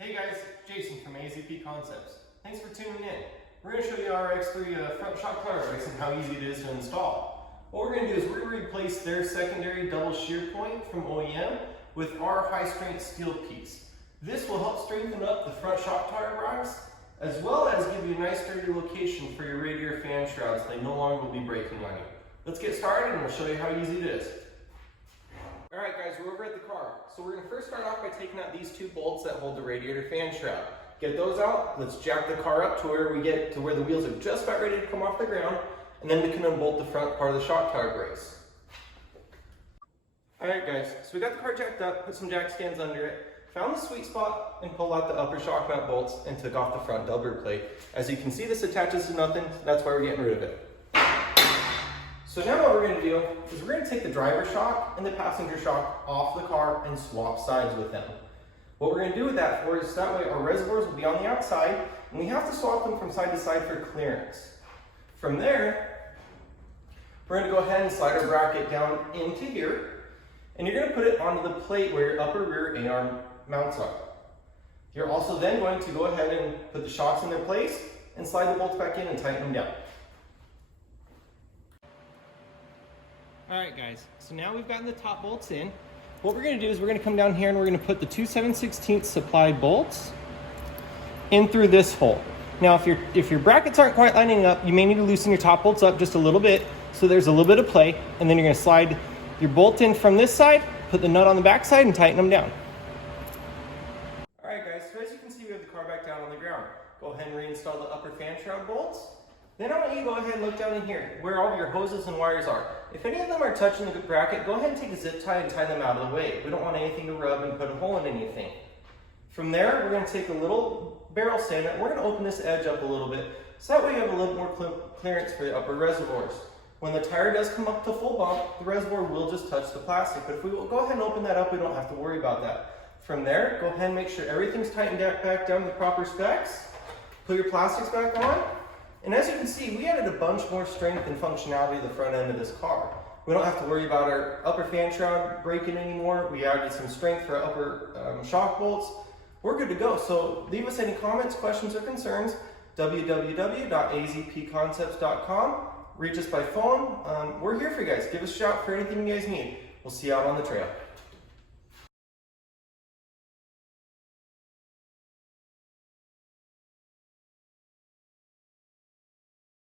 Hey guys, Jason from AZP Concepts. Thanks for tuning in. We're going to show you our X3 front shock tire brace and how easy it is to install. What we're going to do is we're going to replace their secondary double shear point from OEM with our high strength steel piece. This will help strengthen up the front shock tire brace as well as give you a nice sturdy location for your radiator fan shrouds. They no longer will be breaking on you. Let's get started and we'll show you how easy it is. Alright guys, we're over at the car. So we're going to first start off by taking out these two bolts that hold the radiator fan shroud. Get those out, let's jack the car up to where we get to where the wheels are just about ready to come off the ground, and then we can unbolt the front part of the shock tire brace. Alright guys, so we got the car jacked up, put some jack stands under it, found the sweet spot and pulled out the upper shock mount bolts and took off the front doubler plate. As you can see, this attaches to nothing, that's why we're getting rid of it. So now what we're going to do is we're going to take the driver shock and the passenger shock off the car and swap sides with them. What we're going to do with that for is that way our reservoirs will be on the outside and we have to swap them from side to side for clearance. From there, we're going to go ahead and slide our bracket down into here and you're going to put it onto the plate where your upper rear A-arm mounts are. You're also then going to go ahead and put the shocks in their place and slide the bolts back in and tighten them down. Alright guys, so now we've gotten the top bolts in. What we're going to do is we're going to come down here and we're going to put the 2 7/16 supply bolts in through this hole. Now if your brackets aren't quite lining up, you may need to loosen your top bolts up just a little bit so there's a little bit of play, and then you're going to slide your bolt in from this side, put the nut on the back side and tighten them down. Alright guys, so as you can see we have the car back down on the ground. Go ahead and reinstall the upper fan shroud bolts. Then I want you to go ahead and look down in here where all of your hoses and wires are. If any of them are touching the bracket, go ahead and take a zip tie and tie them out of the way. We don't want anything to rub and put a hole in anything. From there, we're going to take a little barrel sander and we're going to open this edge up a little bit so that way you have a little more clearance for the upper reservoirs. When the tire does come up to full bump, the reservoir will just touch the plastic. But if we go ahead and open that up, we don't have to worry about that. From there, go ahead and make sure everything's tightened back down to the proper specs. Put your plastics back on. And as you can see, we added a bunch more strength and functionality to the front end of this car. We don't have to worry about our upper fan shroud breaking anymore. We added some strength for our upper shock bolts. We're good to go. So leave us any comments, questions, or concerns. www.azpconcepts.com. Reach us by phone. We're here for you guys. Give us a shout for anything you guys need. We'll see you out on the trail.